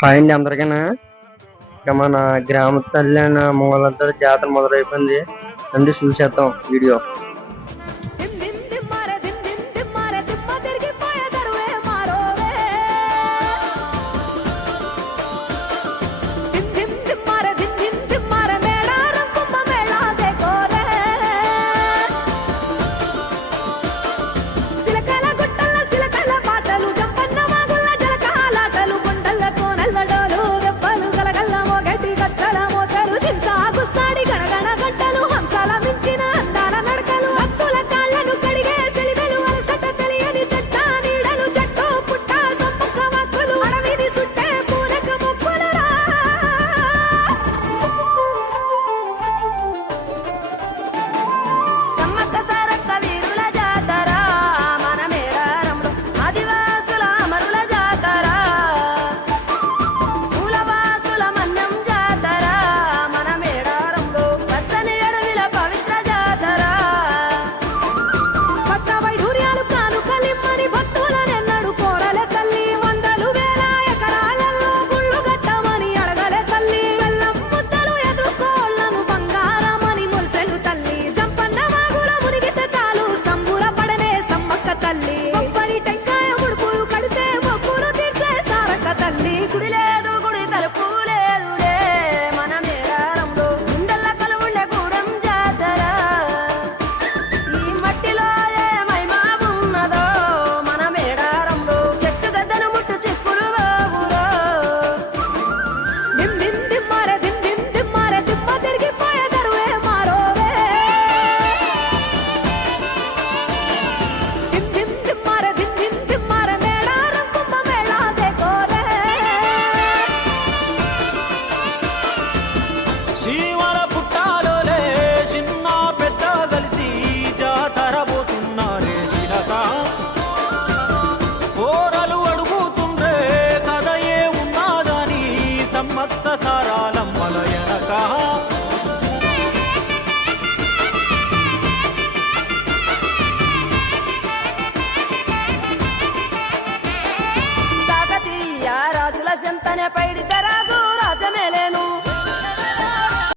Hi అండి అందరికైనా. ఇక మన గ్రామ తల్లి అయిన మూలంతా జాతర మొదలైపోయింది అండి. చూసేద్దాం వీడియో. శివల పుట్టాలోలే చిన్న పెద్ద కలిసి జాతర పోతున్నారే శిలక. ఓరలు అడుగుతుండ్రే కథ ఏ ఉన్నదని సమ్మత్త సారాలమ్మల ఎనక. కాకతీయ రాజుల సెంతనే పైడిత రాజు